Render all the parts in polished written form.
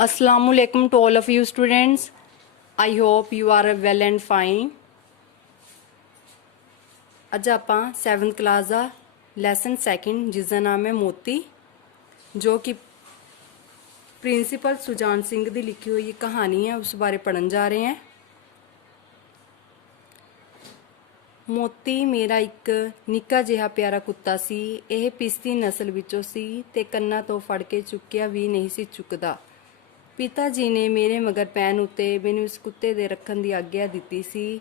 Assalamualaikum to all of you students. I hope you are well and fine. ਅੱਜ ਆਪਾਂ 7th class ਦਾ lesson 2 ਜਿਸ ਦਾ ਨਾਮ ਹੈ ਮੋਤੀ, ਜੋ ਕਿ ਪ੍ਰਿੰਸੀਪਲ ਸੁਜਾਨ ਸਿੰਘ ਦੀ ਲਿਖੀ ਹੋਈ ਕਹਾਣੀ ਹੈ, ਉਸ ਬਾਰੇ ਪੜਨ ਜਾ ਰਹੇ ਹਾਂ। ਮੋਤੀ ਮੇਰਾ ਇੱਕ ਨਿੱਕਾ ਜਿਹਾ ਪਿਆਰਾ ਕੁੱਤਾ ਸੀ। ਇਹ ਪਿਸਤੀ ਨਸਲ ਵਿੱਚੋਂ ਸੀ ਤੇ ਕੰਨਾਂ ਤੋਂ ਫੜ ਕੇ ਚੁੱਕਿਆ ਵੀ ਨਹੀਂ ਸੀ ਚੁੱਕਦਾ। ਪਿਤਾ ਜੀ ਨੇ ਮੇਰੇ ਮਗਰ ਪੈਣ ਉੱਤੇ ਮੈਨੂੰ ਇਸ ਕੁੱਤੇ ਦੇ ਰੱਖਣ ਦੀ ਆਗਿਆ ਦਿੱਤੀ ਸੀ।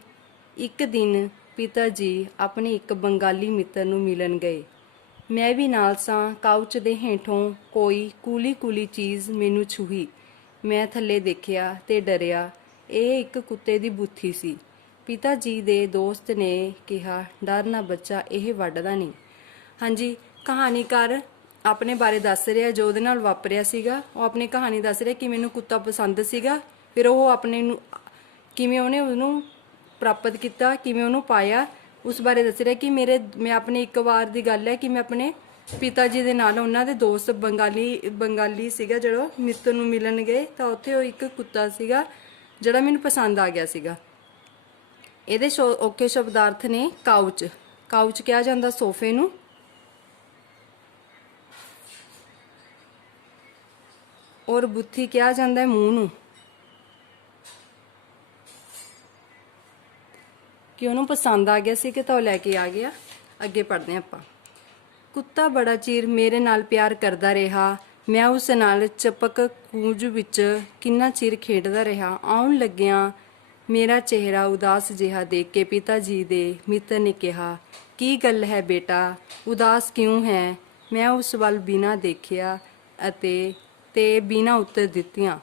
ਇੱਕ ਦਿਨ ਪਿਤਾ ਜੀ ਆਪਣੇ ਇੱਕ ਬੰਗਾਲੀ ਮਿੱਤਰ ਨੂੰ ਮਿਲਣ ਗਏ। ਮੈਂ ਵੀ ਨਾਲ ਸਾਂ। ਕਾਊਚ ਦੇ ਹੇਠੋਂ ਕੋਈ ਕੂਲੀ ਚੀਜ਼ ਮੈਨੂੰ ਛੂਹੀ। ਮੈਂ ਥੱਲੇ ਦੇਖਿਆ ਤੇ ਡਰਿਆ। ਇਹ ਇੱਕ ਕੁੱਤੇ ਦੀ ਬੁੱਥੀ ਸੀ। ਪਿਤਾ ਜੀ ਦੇ ਦੋਸਤ ਨੇ ਕਿਹਾ, ਡਰ ਨਾ ਬੱਚਾ, ਇਹ ਵੱਢਦਾ ਨਹੀਂ। ਹਾਂਜੀ, ਕਹਾਣੀਕਾਰ ਆਪਣੇ ਬਾਰੇ ਦੱਸ ਰਿਹਾ, ਜੋ ਉਹਦੇ ਨਾਲ ਵਾਪਰਿਆ ਸੀਗਾ। ਉਹ ਆਪਣੀ ਕਹਾਣੀ ਦੱਸ ਰਿਹਾ ਕਿ ਮੈਨੂੰ ਕੁੱਤਾ ਪਸੰਦ ਸੀਗਾ, ਫਿਰ ਉਹ ਆਪਣੇ ਨੂੰ ਕਿਵੇਂ ਉਹਨੇ ਉਹਨੂੰ ਪ੍ਰਾਪਤ ਕੀਤਾ, ਕਿਵੇਂ ਉਹਨੂੰ ਪਾਇਆ, ਉਸ ਬਾਰੇ ਦੱਸ ਰਿਹਾ ਕਿ ਮੈਂ ਆਪਣੇ ਇੱਕ ਵਾਰ ਦੀ ਗੱਲ ਹੈ ਕਿ ਮੈਂ ਆਪਣੇ ਪਿਤਾ ਜੀ ਦੇ ਨਾਲ ਉਹਨਾਂ ਦੇ ਦੋਸਤ ਬੰਗਾਲੀ ਸੀਗਾ, ਜਿਹੜਾ ਮਿੱਤਰ ਨੂੰ ਮਿਲਣ ਗਏ ਤਾਂ ਉੱਥੇ ਉਹ ਇੱਕ ਕੁੱਤਾ ਸੀਗਾ ਜਿਹੜਾ ਮੈਨੂੰ ਪਸੰਦ ਆ ਗਿਆ ਸੀਗਾ। ਇਹਦੇ ਔਖੇ ਸ਼ਬਦਾਰਥ ਨੇ ਕਾਊਚ ਕਿਹਾ ਜਾਂਦਾ ਸੋਫੇ ਨੂੰ, ਔਰ ਬੁੱਥੀ ਕਿਹਾ ਜਾਂਦਾ ਹੈ ਮੂੰਹ ਨੂੰ, ਕਿ ਉਹਨੂੰ ਪਸੰਦ ਆ ਗਿਆ ਸੀ ਕਿ ਤਾਂ ਉਹ ਲੈ ਕੇ ਆ ਗਿਆ। ਅੱਗੇ ਪੜ੍ਹਦੇ ਹਾਂ ਆਪਾਂ। ਕੁੱਤਾ ਬੜਾ ਚਿਰ ਮੇਰੇ ਨਾਲ ਪਿਆਰ ਕਰਦਾ ਰਿਹਾ। ਮੈਂ ਉਸ ਨਾਲ ਚਪਕ ਕੂੰਜ ਵਿੱਚ ਕਿੰਨਾ ਚਿਰ ਖੇਡਦਾ ਰਿਹਾ। ਆਉਣ ਲੱਗਿਆਂ ਮੇਰਾ ਚਿਹਰਾ ਉਦਾਸ ਜਿਹਾ ਦੇਖ ਕੇ ਪਿਤਾ ਜੀ ਦੇ ਮਿੱਤਰ ਨੇ ਕਿਹਾ, ਕੀ ਗੱਲ ਹੈ ਬੇਟਾ, ਉਦਾਸ ਕਿਉਂ ਹੈ? ਮੈਂ ਉਸ ਵੱਲ ਬਿਨਾਂ ਦੇਖਿਆ ਤੇ ਬਿਨਾਂ ਉੱਤਰ ਦਿੱਤਿਆਂ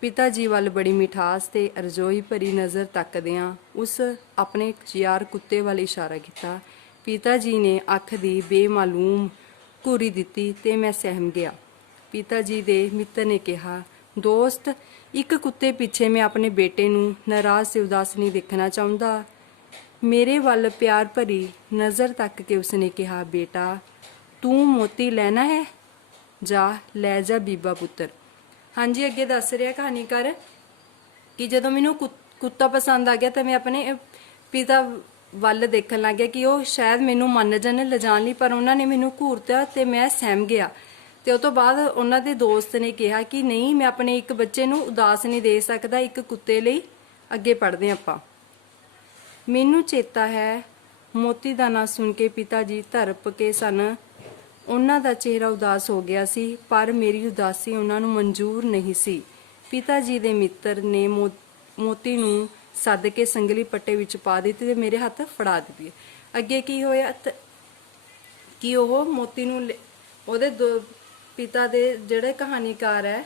ਪਿਤਾ ਜੀ ਵੱਲ ਬੜੀ ਮਿਠਾਸ ਤੇ ਅਰਜ਼ੋਈ ਭਰੀ ਨਜ਼ਰ ਤੱਕਦਿਆਂ ਉਸ ਆਪਣੇ ਯਾਰ ਕੁੱਤੇ ਵੱਲ ਇਸ਼ਾਰਾ ਕੀਤਾ। ਪਿਤਾ ਜੀ ਨੇ ਅੱਖ ਦੀ ਬੇਮਾਲੂਮ ਘੂਰੀ ਦਿੱਤੀ ਤੇ ਮੈਂ ਸਹਿਮ ਗਿਆ। ਪਿਤਾ ਜੀ ਦੇ ਮਿੱਤਰ ਨੇ ਕਿਹਾ, ਦੋਸਤ, ਇੱਕ ਕੁੱਤੇ ਪਿੱਛੇ ਮੈਂ ਆਪਣੇ ਬੇਟੇ ਨੂੰ ਨਾਰਾਜ਼ ਤੇ ਉਦਾਸ ਨਹੀਂ ਦੇਖਣਾ ਚਾਹੁੰਦਾ। ਮੇਰੇ ਵੱਲ ਪਿਆਰ ਭਰੀ ਨਜ਼ਰ ਤੱਕ ਕੇ ਉਸਨੇ ਕਿਹਾ, ਬੇਟਾ, ਤੂੰ ਮੋਤੀ ਲੈਣਾ ਹੈ? ਜਾ ਲੈ ਜਾ ਬੀਬਾ ਪੁੱਤਰ। ਹਾਂਜੀ, ਅੱਗੇ ਦੱਸ ਰਿਹਾ ਕਹਾਣੀਕਾਰ ਕਿ ਜਦੋਂ ਮੈਨੂੰ ਕੁੱਤਾ ਪਸੰਦ ਆ ਗਿਆ ਤਾਂ ਮੈਂ ਆਪਣੇ ਪਿਤਾ ਵੱਲ ਦੇਖਣ ਲੱਗ ਗਿਆ ਕਿ ਉਹ ਸ਼ਾਇਦ ਮੈਨੂੰ ਮੰਨ ਜਾਣ ਲਿਜਾਣ ਲਈ, ਪਰ ਉਹਨਾਂ ਨੇ ਮੈਨੂੰ ਘੂਰਤਾ ਤੇ ਮੈਂ ਸਹਿਮ ਗਿਆ। ਤੇ ਉਸ ਤੋਂ ਬਾਅਦ ਉਹਨਾਂ ਦੇ ਦੋਸਤ ਨੇ ਕਿਹਾ ਕਿ ਨਹੀਂ, ਮੈਂ ਆਪਣੇ ਇੱਕ ਬੱਚੇ ਨੂੰ ਉਦਾਸ ਨਹੀਂ ਦੇ ਸਕਦਾ ਇੱਕ ਕੁੱਤੇ ਲਈ। ਅੱਗੇ ਪੜ੍ਹਦੇ ਆਪਾਂ। ਮੈਨੂੰ ਚੇਤਾ ਹੈ, ਮੋਤੀ ਦਾ ਨਾਂ ਸੁਣ ਕੇ ਪਿਤਾ ਜੀ ਧੜਪ ਕੇ ਸਨ। ਉਹਨਾਂ ਦਾ ਚਿਹਰਾ ਉਦਾਸ ਹੋ ਗਿਆ ਸੀ, ਪਰ ਮੇਰੀ ਉਦਾਸੀ ਉਹਨਾਂ ਨੂੰ ਮਨਜ਼ੂਰ ਨਹੀਂ ਸੀ। ਪਿਤਾ ਜੀ ਦੇ ਮਿੱਤਰ ਨੇ ਮੋਤੀ ਨੂੰ ਸੱਦ ਕੇ ਸੰਗਲੀ ਪੱਟੇ ਵਿੱਚ ਪਾ ਦਿੱਤੀ ਤੇ ਮੇਰੇ ਹੱਥ ਫੜਾ ਦਿੱਤੀ। ਅੱਗੇ ਕੀ ਹੋਇਆ ਕਿ ਉਹ ਮੋਤੀ ਨੂੰ ਉਹਦੇ ਪਿਤਾ ਦੇ ਜਿਹੜੇ ਕਹਾਣੀਕਾਰ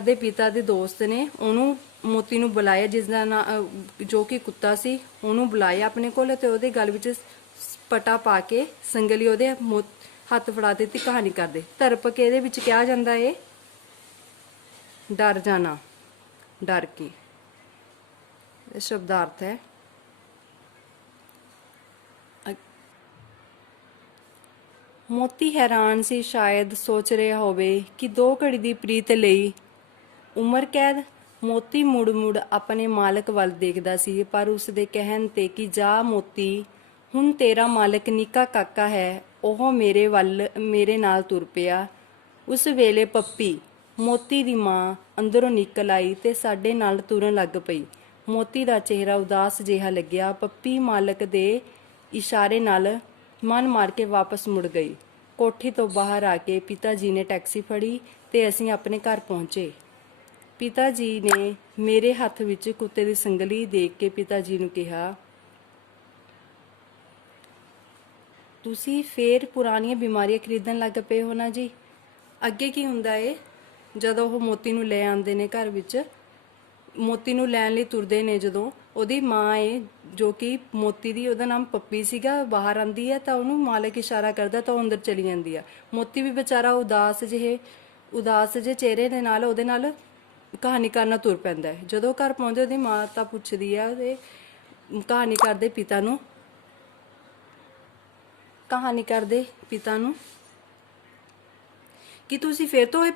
ਦੇ ਪਿਤਾ ਦੇ ਦੋਸਤ ਨੇ ਉਹਨੂੰ ਮੋਤੀ ਨੂੰ ਬੁਲਾਇਆ, ਜਿਸ ਦਾ ਨਾਂ ਜੋ ਕਿ ਕੁੱਤਾ ਸੀ, ਉਹਨੂੰ ਬੁਲਾਇਆ ਆਪਣੇ ਕੋਲ ਤੇ ਉਹਦੇ ਗਲ ਵਿੱਚ ਪਟਾ ਪਾ ਕੇ ਸੰਗਲੀ ਉਹਦੇ ਹੱਥ ਫੜਾ ਦਿੱਤੀ। ਕਹਾਣੀਕਾਰ ਦੇ ਧਰਪ ਕੇ ਇਹਦੇ ਵਿੱਚ ਕਿਹਾ ਜਾਂਦਾ ਏ ਡਰ ਜਾਣਾ, ਡਰ ਕੇ। ਇਹ ਸ਼ਬਦਾਰਥ ਹੈ। ਮੋਤੀ ਹੈਰਾਨ ਸੀ, ਸ਼ਾਇਦ ਸੋਚ ਰਿਹਾ ਹੋਵੇ ਕਿ 2 ਘੜੀ ਦੀ ਪ੍ਰੀਤ ਲਈ ਉਮਰ ਕੈਦ। ਮੋਤੀ ਮੁੜ ਆਪਣੇ ਮਾਲਕ ਵੱਲ ਦੇਖਦਾ ਸੀ, ਪਰ ਉਸ ਦੇ ਕਹਿਣ ਤੇ ਕਿ ਜਾ ਮੋਤੀ, ਹੁਣ ਤੇਰਾ ਮਾਲਕ ਨਿੱਕਾ ਕਾਕਾ ਹੈ, ਉਹ ਮੇਰੇ ਨਾਲ ਤੁਰ ਪਿਆ। ਉਸ ਵੇਲੇ ਪੱਪੀ, ਮੋਤੀ ਦੀ ਮਾਂ, ਅੰਦਰੋਂ ਨਿਕਲ ਆਈ ਤੇ ਸਾਡੇ ਨਾਲ ਤੁਰਨ ਲੱਗ ਪਈ। ਮੋਤੀ ਦਾ ਚਿਹਰਾ ਉਦਾਸ ਜਿਹਾ ਲੱਗਿਆ। ਪੱਪੀ ਮਾਲਕ ਦੇ ਇਸ਼ਾਰੇ ਨਾਲ ਮਨ ਮਾਰ ਕੇ ਵਾਪਸ ਮੁੜ ਗਈ। ਕੋਠੀ ਤੋਂ ਬਾਹਰ ਆ ਕੇ ਪਿਤਾ ਜੀ ਨੇ ਟੈਕਸੀ ਫੜੀ ਤੇ ਅਸੀਂ ਆਪਣੇ ਘਰ ਪਹੁੰਚੇ। ਪਿਤਾ ਜੀ ਨੇ ਮੇਰੇ ਹੱਥ ਵਿੱਚ ਕੁੱਤੇ ਦੀ ਸੰਗਲੀ ਦੇਖ ਕੇ ਪਿਤਾ ਜੀ ਨੂੰ ਕਿਹਾ, ਤੁਸੀਂ ਫੇਰ ਪੁਰਾਣੀਆਂ ਬਿਮਾਰੀਆਂ ਖਰੀਦਣ ਲੱਗ ਪਏ ਹੋ ਨਾ ਜੀ। ਅੱਗੇ ਕੀ ਹੁੰਦਾ ਏ, ਜਦੋਂ ਉਹ ਮੋਤੀ ਨੂੰ ਲੈ ਆਉਂਦੇ ਨੇ ਘਰ ਵਿੱਚ, ਮੋਤੀ ਨੂੰ ਲੈਣ ਲਈ ਤੁਰਦੇ ਨੇ, ਜਦੋਂ ਉਹਦੀ ਮਾਂ ਏ ਜੋ ਕਿ ਮੋਤੀ ਦੀ, ਉਹਦਾ ਨਾਮ ਪੱਪੀ ਸੀਗਾ, ਬਾਹਰ ਆਂਦੀ ਹੈ ਤਾਂ ਉਹਨੂੰ ਮਾਲਕ ਇਸ਼ਾਰਾ ਕਰਦਾ ਤਾਂ ਉਹ ਅੰਦਰ ਚਲੀ ਜਾਂਦੀ ਆ। ਮੋਤੀ ਵੀ ਵਿਚਾਰਾ ਉਦਾਸ ਜਿਹੇ ਚਿਹਰੇ ਦੇ ਨਾਲ ਉਹਦੇ ਨਾਲ ਕਹਾਣੀਕਾਰ ਨਾਲ ਤੁਰ ਪੈਂਦਾ ਹੈ। ਜਦੋਂ ਘਰ ਪਹੁੰਚਦੇ ਉਹਦੀ ਮਾਤਾ ਪੁੱਛਦੀ ਆ ਉਹਦੇ ਕਹਾਣੀਕਾਰ ਦੇ ਪਿਤਾ ਨੂੰ ਕਿ ਤੁਸੀਂ ਫਿਰ ਤੋਂ ਇਹ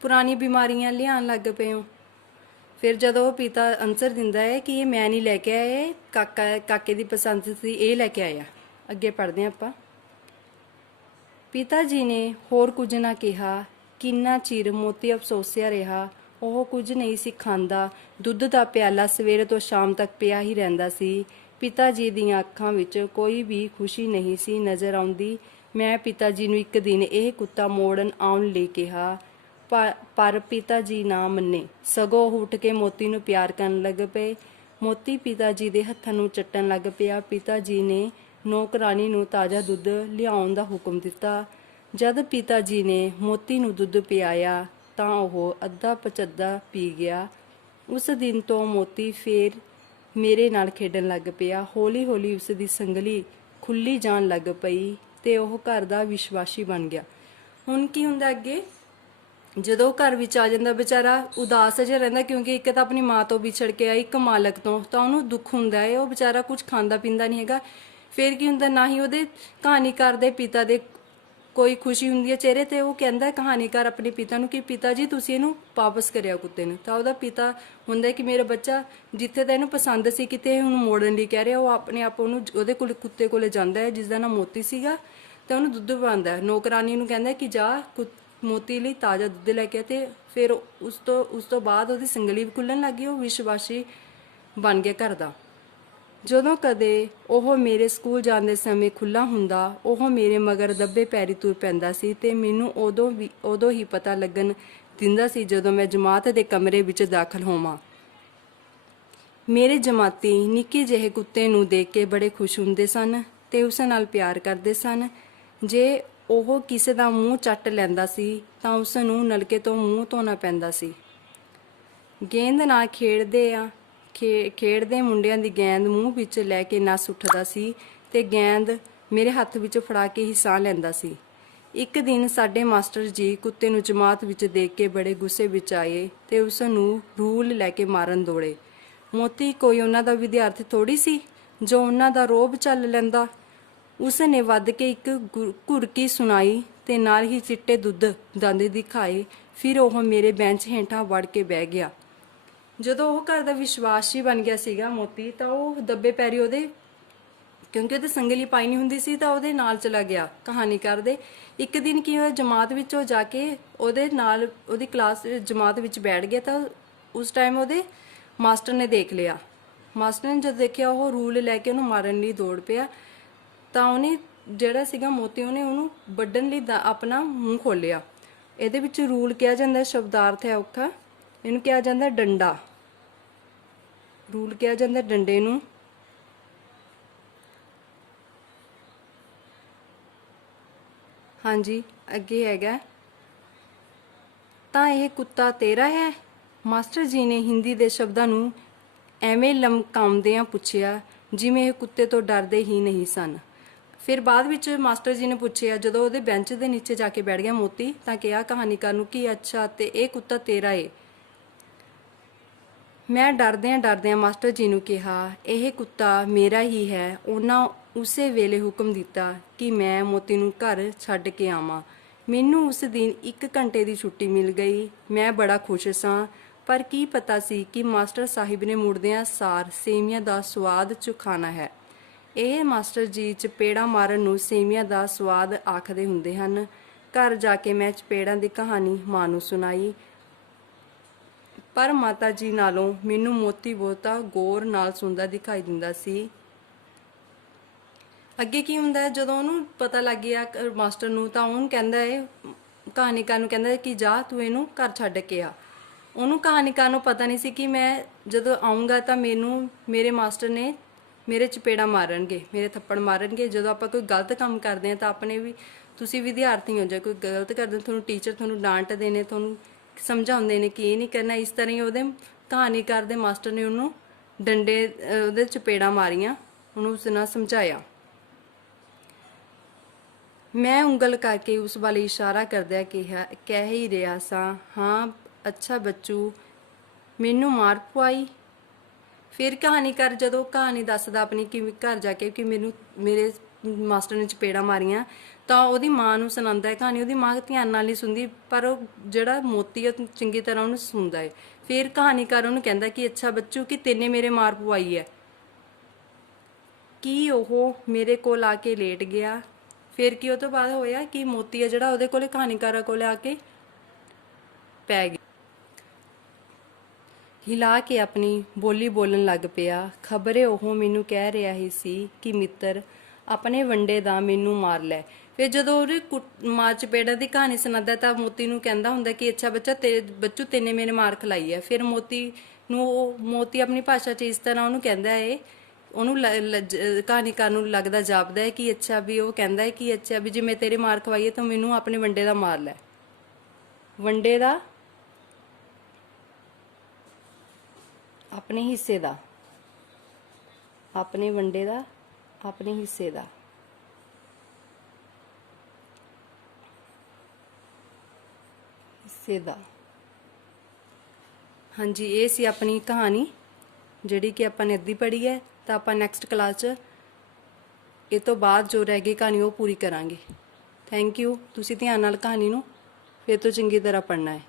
ਪੁਰਾਣੀ ਬਿਮਾਰੀਆਂ ਲਿਆਉਣ ਲੱਗ ਪਏ ਹੋ। ਫਿਰ ਜਦੋਂ ਪਿਤਾ ਆਨਸਰ ਦਿੰਦਾ ਹੈ ਕਿ ਇਹ ਮੈਂ ਨਹੀਂ ਲੈ ਕੇ ਆਇਆ, ਇਹ ਕਾਕੇ ਦੀ ਪਸੰਦ ਸੀ, ਇਹ ਲੈ ਕੇ ਆਇਆ। ਅੱਗੇ ਪੜ੍ਹਦੇ ਹਾਂ ਆਪਾਂ। ਪਿਤਾ ਜੀ ਨੇ ਹੋਰ ਕੁਝ ਨਾ ਕਿਹਾ। ਕਿੰਨਾ ਚਿਰ ਮੋਤੀ ਅਫਸੋਸਿਆ ਰਿਹਾ। ਉਹ ਕੁਝ ਨਹੀਂ ਸੀ ਖਾਂਦਾ। ਦੁੱਧ ਦਾ ਪਿਆਲਾ ਸਵੇਰੇ ਤੋਂ ਸ਼ਾਮ ਤੱਕ ਪਿਆ ਹੀ ਰਹਿੰਦਾ ਸੀ। ਪਿਤਾ ਜੀ ਦੀਆਂ ਅੱਖਾਂ ਵਿੱਚ ਕੋਈ ਵੀ ਖੁਸ਼ੀ ਨਹੀਂ ਸੀ ਨਜ਼ਰ ਆਉਂਦੀ। ਮੈਂ ਪਿਤਾ ਜੀ ਨੂੰ ਇੱਕ ਦਿਨ ਇਹ ਕੁੱਤਾ ਮੋੜਨ ਆਉਣ ਲਈ ਕਿਹਾ, ਪਰ ਪਿਤਾ ਜੀ ਨਾ ਮੰਨੇ। ਸਗੋਂ ਉਹ ਉੱਠ ਕੇ ਮੋਤੀ ਨੂੰ ਪਿਆਰ ਕਰਨ ਲੱਗ ਪਏ। ਮੋਤੀ ਪਿਤਾ ਜੀ ਦੇ ਹੱਥਾਂ ਨੂੰ ਚੱਟਣ ਲੱਗ ਪਿਆ। ਪਿਤਾ ਜੀ ਨੇ ਨੌਕਰਾਣੀ ਨੂੰ ਤਾਜ਼ਾ ਦੁੱਧ ਲਿਆਉਣ ਦਾ ਹੁਕਮ ਦਿੱਤਾ। ਜਦ ਪਿਤਾ ਜੀ ਨੇ ਮੋਤੀ ਨੂੰ ਦੁੱਧ ਪਿਆਇਆ ਤਾਂ ਉਹ ਅੱਧਾ ਪਚੱਧਾ ਪੀ ਗਿਆ। ਉਸ ਦਿਨ ਤੋਂ ਮੋਤੀ ਫੇਰ ਮੇਰੇ ਨਾਲ ਖੇਡਣ ਲੱਗ ਪਿਆ। ਹੌਲੀ ਹੌਲੀ ਉਸ ਦੀ ਸੰਗਲੀ ਖੁੱਲੀ ਜਾਣ ਲੱਗ ਪਈ ਤੇ ਉਹ ਘਰ ਦਾ ਵਿਸ਼ਵਾਸੀ ਬਣ ਗਿਆ। ਹੁਣ ਕੀ ਹੁੰਦਾ ਅੱਗੇ? ਜਦੋਂ ਘਰ ਵਿੱਚ ਆ ਜਾਂਦਾ ਵਿਚਾਰਾ ਉਦਾਸ ਜਿਹਾ ਰਹਿੰਦਾ, ਕਿਉਂਕਿ ਇੱਕ ਤਾਂ ਆਪਣੀ ਮਾਂ ਤੋਂ ਵਿਛੜ ਕੇ ਆਇਆ, ਇੱਕ ਮਾਲਕ ਤੋਂ, ਤਾਂ ਉਹਨੂੰ ਦੁੱਖ ਹੁੰਦਾ ਹੈ। ਉਹ ਵਿਚਾਰਾ ਕੁਝ ਖਾਂਦਾ ਪੀਂਦਾ ਨਹੀਂ ਹੈਗਾ। ਫਿਰ ਕੀ ਹੁੰਦਾ, ਨਾ ਹੀ ਉਹਦੇ ਕਹਾਣੀਕਾਰ ਦੇ ਪਿਤਾ ਦੇ ਕੋਈ ਖੁਸ਼ੀ ਹੁੰਦੀ ਹੈ ਚਿਹਰੇ ਤੇ। ਉਹ ਕਹਿੰਦਾ ਕਹਾਣੀਕਾਰ ਆਪਣੇ ਪਿਤਾ ਨੂੰ ਕਿ ਪਿਤਾ ਜੀ ਤੁਸੀਂ ਇਹਨੂੰ ਵਾਪਸ ਕਰਿਆ ਕੁੱਤੇ ਨੂੰ। ਤਾਂ ਉਹਦਾ ਪਿਤਾ ਹੁੰਦਾ ਕਿ ਮੇਰਾ ਬੱਚਾ ਜਿੱਥੇ ਤਾਂ ਇਹਨੂੰ ਪਸੰਦ ਸੀ ਕਿਤੇ ਹੁਣ ਮੋੜਨ ਲਈ ਕਹਿ ਰਿਹਾ। ਉਹ ਆਪਣੇ ਆਪ ਉਹਨੂੰ ਉਹਦੇ ਕੋਲ ਕੁੱਤੇ ਕੋਲੇ ਜਾਂਦਾ ਹੈ ਜਿਸ ਦਾ ਨਾਮ ਮੋਤੀ ਸੀਗਾ, ਤੇ ਉਹਨੂੰ ਦੁੱਧ ਪਾਉਂਦਾ ਹੈ। ਨੌਕਰਾਨੀ ਨੂੰ ਕਹਿੰਦਾ ਕਿ ਜਾ ਮੋਤੀ ਲਈ ਤਾਜ਼ਾ ਦੁੱਧ ਲੈ ਕੇ। ਤੇ ਫਿਰ ਉਸ ਤੋਂ ਬਾਅਦ ਉਹਦੀ ਸੰਗਲੀ ਵੀ ਖੁੱਲਣ ਲੱਗ ਗਈ। ਉਹ ਵਿਸ਼ਵਾਸੀ ਬਣ ਗਿਆ ਘਰ ਦਾ। ਜਦੋਂ ਕਦੇ ਉਹ ਮੇਰੇ ਸਕੂਲ ਜਾਂਦੇ ਸਮੇਂ ਖੁੱਲ੍ਹਾ ਹੁੰਦਾ, ਉਹ ਮੇਰੇ ਮਗਰ ਦੱਬੇ ਪੈਰੀ ਤੁਰ ਪੈਂਦਾ ਸੀ ਤੇ ਮੈਨੂੰ ਉਦੋਂ ਹੀ ਪਤਾ ਲੱਗਣ ਦਿੰਦਾ ਸੀ ਜਦੋਂ ਮੈਂ ਜਮਾਤ ਦੇ ਕਮਰੇ ਵਿੱਚ ਦਾਖਲ ਹੋਵਾਂ। ਮੇਰੇ ਜਮਾਤੀ ਨਿੱਕੇ ਜਿਹੇ ਕੁੱਤੇ ਨੂੰ ਦੇਖ ਕੇ ਬੜੇ ਖੁਸ਼ ਹੁੰਦੇ ਸਨ ਤੇ ਉਸ ਨਾਲ ਪਿਆਰ ਕਰਦੇ ਸਨ। ਜੇ ਉਹ ਕਿਸੇ ਦਾ ਮੂੰਹ ਚੱਟ ਲੈਂਦਾ ਸੀ ਤਾਂ ਉਸ ਨੂੰ ਨਲਕੇ ਤੋਂ ਮੂੰਹ ਧੋਣਾ ਪੈਂਦਾ ਸੀ। ਗੇਂਦ ਨਾਲ ਖੇਡਦੇ ਮੁੰਡਿਆਂ ਦੀ ਗੇਂਦ ਮੂੰਹ ਵਿੱਚ ਲੈ ਕੇ ਨੱਸ ਉੱਠਦਾ ਸੀ ਤੇ ਗੇਂਦ ਮੇਰੇ ਹੱਥ ਵਿੱਚ ਫੜਾ ਕੇ ਹੀ ਸਾਹ ਲੈਂਦਾ ਸੀ। ਇੱਕ ਦਿਨ ਸਾਡੇ ਮਾਸਟਰ ਜੀ ਕੁੱਤੇ ਨੂੰ ਜਮਾਤ ਵਿੱਚ ਦੇਖ ਕੇ ਬੜੇ ਗੁੱਸੇ ਵਿੱਚ ਆਏ ਤੇ ਉਸ ਨੂੰ ਰੂਲ ਲੈ ਕੇ ਮਾਰਨ ਦੌੜੇ। ਮੋਤੀ ਕੋਈ ਉਹਨਾਂ ਦਾ ਵਿਦਿਆਰਥੀ ਥੋੜੀ ਸੀ ਜੋ ਉਹਨਾਂ ਦਾ ਰੋਹਬ ਝੱਲ ਲੈਂਦਾ। ਉਸ ਨੇ ਵੱਧ ਕੇ ਇੱਕ ਘੁਰਕੀ ਸੁਣਾਈ ਤੇ ਨਾਲ ਹੀ ਚਿੱਟੇ ਦੁੱਧ ਦੰਦ ਦਿਖਾਏ। ਫਿਰ ਉਹ ਮੇਰੇ ਬੈਂਚ ਹੇਠਾਂ ਵੜ ਕੇ ਬਹਿ ਗਿਆ। ਜਦੋਂ ਉਹ ਘਰ ਦਾ ਵਿਸ਼ਵਾਸੀ ਬਣ ਗਿਆ ਸੀਗਾ ਮੋਤੀ, ਤਾਂ ਉਹ ਦੱਬੇ ਪੈਰੀ ਉਹਦੇ, ਕਿਉਂਕਿ ਉਹਦੇ ਸੰਗਲੀ ਪਾਈ ਨਹੀਂ ਹੁੰਦੀ ਸੀ, ਤਾਂ ਉਹਦੇ ਨਾਲ ਚਲਾ ਗਿਆ ਕਹਾਣੀਕਾਰ ਦੇ। ਇੱਕ ਦਿਨ ਕੀ ਹੋਇਆ, ਜਮਾਤ ਵਿੱਚ ਉਹ ਜਾ ਕੇ ਉਹਦੇ ਨਾਲ ਉਹਦੀ ਕਲਾਸ ਜਮਾਤ ਵਿੱਚ ਬੈਠ ਗਿਆ। ਤਾਂ ਉਸ ਟਾਈਮ ਉਹਦੇ ਮਾਸਟਰ ਨੇ ਦੇਖ ਲਿਆ। ਮਾਸਟਰ ਨੇ ਜਦ ਦੇਖਿਆ ਉਹ ਰੂਲ ਲੈ ਕੇ ਉਹਨੂੰ ਮਾਰਨ ਲਈ ਦੌੜ ਪਿਆ। ਤਾਂ ਉਹਨੇ ਜਿਹੜਾ ਸੀਗਾ ਮੋਤੀ, ਉਹਨੇ ਉਹਨੂੰ ਵੱਢਣ ਲਈ ਆਪਣਾ ਮੂੰਹ ਖੋਲਿਆ। ਇਹਦੇ ਵਿੱਚ ਰੂਲ ਕਿਹਾ ਜਾਂਦਾ, ਸ਼ਬਦਾਰਥ ਹੈ ਔਖਾ, ਇਹਨੂੰ ਕਿਹਾ ਜਾਂਦਾ ਡੰਡਾ। ਰੂਲ ਕਿਹਾ ਜਾਂਦਾ ਡੰਡੇ ਨੂੰ। ਹਾਂਜੀ, ਅੱਗੇ ਹੈਗਾ, ਤਾਂ ਇਹ ਕੁੱਤਾ ਤੇਰਾ ਹੈ? ਮਾਸਟਰ ਜੀ ਨੇ ਹਿੰਦੀ ਦੇ ਸ਼ਬਦਾਂ ਨੂੰ ਐਵੇਂ ਲਮਕਾਉਂਦਿਆਂ ਪੁੱਛਿਆ ਜਿਵੇਂ ਇਹ ਕੁੱਤੇ ਤੋਂ ਡਰਦੇ ਹੀ ਨਹੀਂ ਸਨ। ਫਿਰ ਬਾਅਦ ਵਿੱਚ ਮਾਸਟਰ ਜੀ ਨੇ ਪੁੱਛਿਆ, ਜਦੋਂ ਉਹਦੇ ਬੈਂਚ ਦੇ ਨੀਚੇ ਜਾ ਕੇ ਬੈਠ ਗਿਆ ਮੋਤੀ, ਤਾਂ ਕਿਹਾ ਕਹਾਣੀਕਾਰ ਨੂੰ ਕਿ ਅੱਛਾ, ਤੇ ਇਹ ਕੁੱਤਾ ਤੇਰਾ ਏ? ਮੈਂ ਡਰਦਿਆਂ ਮਾਸਟਰ ਜੀ ਨੂੰ ਕਿਹਾ, ਇਹ ਕੁੱਤਾ ਮੇਰਾ ਹੀ ਹੈ। ਉਹਨਾਂ ਉਸੇ ਵੇਲੇ ਹੁਕਮ ਦਿੱਤਾ ਕਿ ਮੈਂ ਮੋਤੀ ਨੂੰ ਘਰ ਛੱਡ ਕੇ ਆਵਾਂ। ਮੈਨੂੰ ਉਸ ਦਿਨ 1 ਘੰਟੇ ਦੀ ਛੁੱਟੀ ਮਿਲ ਗਈ। ਮੈਂ ਬੜਾ ਖੁਸ਼ ਸਾਂ, ਪਰ ਕੀ ਪਤਾ ਸੀ ਕਿ ਮਾਸਟਰ ਸਾਹਿਬ ਨੇ ਮੁੜਦਿਆਂ ਸਾਰ ਸੇਵੀਆਂ ਦਾ ਸਵਾਦ ਚੁਖਾਣਾ ਹੈ। ਇਹ ਮਾਸਟਰ ਜੀ ਚਪੇੜਾ ਮਾਰਨ ਨੂੰ ਸੇਵੀਆਂ ਦਾ ਸਵਾਦ ਆਖਦੇ ਹੁੰਦੇ ਹਨ। ਘਰ ਜਾ ਕੇ ਮੈਂ ਚਪੇੜਾਂ ਦੀ ਕਹਾਣੀ ਮਾਂ ਨੂੰ ਸੁਣਾਈ, ਪਰ ਮਾਤਾ ਜੀ ਨਾਲੋਂ ਮੈਨੂੰ ਮੋਤੀ ਬਹੁਤਾ ਗੌਰ ਨਾਲ ਸੁਣਦਾ ਦਿਖਾਈ ਦਿੰਦਾ ਸੀ। ਅੱਗੇ ਕੀ ਹੁੰਦਾ, ਜਦੋਂ ਉਹਨੂੰ ਪਤਾ ਲੱਗ ਗਿਆ ਮਾਸਟਰ ਨੂੰ, ਤਾਂ ਉਹਨੂੰ ਕਹਿੰਦਾ ਹੈ, ਕਹਾਣੀਕਾਰ ਨੂੰ ਕਹਿੰਦਾ ਕਿ ਜਾ ਤੂੰ ਇਹਨੂੰ ਘਰ ਛੱਡ ਕੇ ਆ। ਉਹਨੂੰ ਕਹਾਣੀਕਾਰ ਨੂੰ ਪਤਾ ਨਹੀਂ ਸੀ ਕਿ ਮੈਂ ਜਦੋਂ ਆਊਂਗਾ ਤਾਂ ਮੇਰੇ ਮਾਸਟਰ ਨੇ ਮੇਰੇ ਚਪੇੜਾ ਮਾਰਨਗੇ, ਮੇਰੇ ਥੱਪੜ ਮਾਰਨਗੇ। ਜਦੋਂ ਆਪਾਂ ਕੋਈ ਗਲਤ ਕੰਮ ਕਰਦੇ ਹਾਂ ਤਾਂ ਆਪਣੇ ਵੀ, ਤੁਸੀਂ ਵਿਦਿਆਰਥੀ ਹੋ, ਜੇ ਕੋਈ ਗਲਤ ਕਰਦੇ ਤੁਹਾਨੂੰ ਟੀਚਰ ਤੁਹਾਨੂੰ ਡਾਂਟਦੇ ਨੇ, ਤੁਹਾਨੂੰ ਸਮਝਾਉਂਦੇ ਨੇ ਕਿ ਇਹ ਨਹੀਂ ਕਰਨਾ। ਇਸ ਤਰ੍ਹਾਂ ਹੀ ਉਹਦੇ ਕਹਾਣੀਕਾਰ ਦੇ ਮਾਸਟਰ ਨੇ ਉਹਨੂੰ ਡੰਡੇ ਉਹਦੇ ਚਪੇੜਾ ਮਾਰੀਆਂ, ਉਹਨੂੰ ਉਸ ਨਾਲ ਸਮਝਾਇਆ। ਮੈਂ ਉਂਗਲ ਕਰਕੇ ਉਸ ਵੱਲ ਇਸ਼ਾਰਾ ਕਰਦਿਆਂ ਕਹਿ ਹੀ ਰਿਹਾ ਸਾਂ, ਹਾਂ ਅੱਛਾ ਬੱਚੂ, ਮੈਨੂੰ ਮਾਰ ਪਵਾਈ। ਫਿਰ ਕਹਾਣੀਕਾਰ ਜਦੋਂ ਕਹਾਣੀ ਦੱਸਦਾ ਆਪਣੀ ਕਿ ਘਰ ਜਾ ਕੇ ਕਿ ਮੇਰੇ ਮਾਸਟਰ ਨੇ ਚਪੇੜਾ ਮਾਰੀਆਂ ਤਾਂ ਉਹਦੀ ਮਾਂ ਨੂੰ ਸੁਣਾਉਂਦਾ ਹੈ ਕਹਾਣੀ। ਉਹਦੀ ਮਾਂ ਧਿਆਨ ਨਾਲ ਨਹੀਂ ਸੁਣਦੀ, ਪਰ ਉਹ ਜਿਹੜਾ ਮੋਤੀ ਆ ਚੰਗੀ ਤਰ੍ਹਾਂ ਉਹਨੂੰ ਸੁਣਦਾ ਹੈ। ਫਿਰ ਕਹਾਣੀਕਾਰ ਉਹਨੂੰ ਕਹਿੰਦਾ ਕਿ ਅੱਛਾ ਬੱਚੂ, ਕਿ ਤੈਨੇ ਮੇਰੇ ਮਾਰ ਪਵਾਈ ਹੈ। ਕੀ ਉਹ ਮੇਰੇ ਕੋਲ ਆ ਕੇ ਲੇਟ ਗਿਆ। ਫਿਰ ਕੀ ਉਹ ਤੋਂ ਬਾਅਦ ਹੋਇਆ ਕਿ ਮੋਤੀ ਆ ਜਿਹੜਾ ਉਹਦੇ ਕੋਲੇ ਕਹਾਣੀਕਾਰਾਂ ਕੋਲੇ ਆ ਕੇ ਪੈ ਗਿਆ। ਹਿਲਾ ਕੇ ਆਪਣੀ ਬੋਲੀ ਬੋਲਣ ਲੱਗ ਪਿਆ। ਖਬਰੇ ਉਹ ਮੈਨੂੰ ਕਹਿ ਰਿਹਾ ਹੀ ਸੀ ਕਿ ਮਿੱਤਰ ਆਪਣੇ ਵੰਡੇ ਦਾ ਮੈਨੂੰ ਮਾਰ ਲੈ। ਫਿਰ ਜਦੋਂ ਉਹਦੇ ਮਾਂ ਚਪੇੜਾ ਦੀ ਕਹਾਣੀ ਸੁਣਾਉਂਦਾ ਤਾਂ ਮੋਤੀ ਨੂੰ ਕਹਿੰਦਾ ਹੁੰਦਾ ਕਿ ਅੱਛਾ ਬੱਚੂ ਤੈਨੇ ਮੇਰੇ ਮਾਰ ਖਲਾਈ ਹੈ। ਫਿਰ ਮੋਤੀ ਆਪਣੀ ਭਾਸ਼ਾ 'ਚ ਇਸ ਤਰ੍ਹਾਂ ਉਹਨੂੰ ਕਹਿੰਦਾ ਹੈ, ਉਹਨੂੰ ਕਹਾਣੀਕਾਰ ਨੂੰ ਲੱਗਦਾ ਜਾਪਦਾ ਹੈ ਕਿ ਅੱਛਾ ਵੀ ਉਹ ਕਹਿੰਦਾ ਹੈ ਕਿ ਅੱਛਾ ਵੀ ਜੇ ਮੈਂ ਤੇਰੇ ਮਾਰ ਖਵਾਈਏ ਤਾਂ ਮੈਨੂੰ ਆਪਣੇ ਵੰਡੇ ਦਾ ਮਾਰ ਲੈ। ਵੰਡੇ ਦਾ, ਆਪਣੇ ਹਿੱਸੇ ਦਾ, ਆਪਣੇ ਵੰਡੇ ਦਾ, ਆਪਣੇ ਹਿੱਸੇ ਦਾ। ਹਿੱਸੇ ਦਾ। ਹਾਂਜੀ, ਇਹ ਸੀ ਆਪਣੀ ਕਹਾਣੀ ਜਿਹੜੀ ਕਿ ਆਪਾਂ ਨੇ ਅੱਧੀ ਪੜ੍ਹੀ ਹੈ। ਤਾਂ ਆਪਾਂ ਨੈਕਸਟ ਕਲਾਸ 'ਚ ਇਹ ਤੋਂ ਬਾਅਦ ਜੋ ਰਹਿ ਗਈ ਕਹਾਣੀ ਉਹ ਪੂਰੀ ਕਰਾਂਗੇ। Thank you. ਤੁਸੀਂ ਧਿਆਨ ਨਾਲ ਕਹਾਣੀ ਨੂੰ ਫਿਰ ਤੋਂ ਚੰਗੀ ਤਰ੍ਹਾਂ ਪੜ੍ਹਨਾ ਹੈ।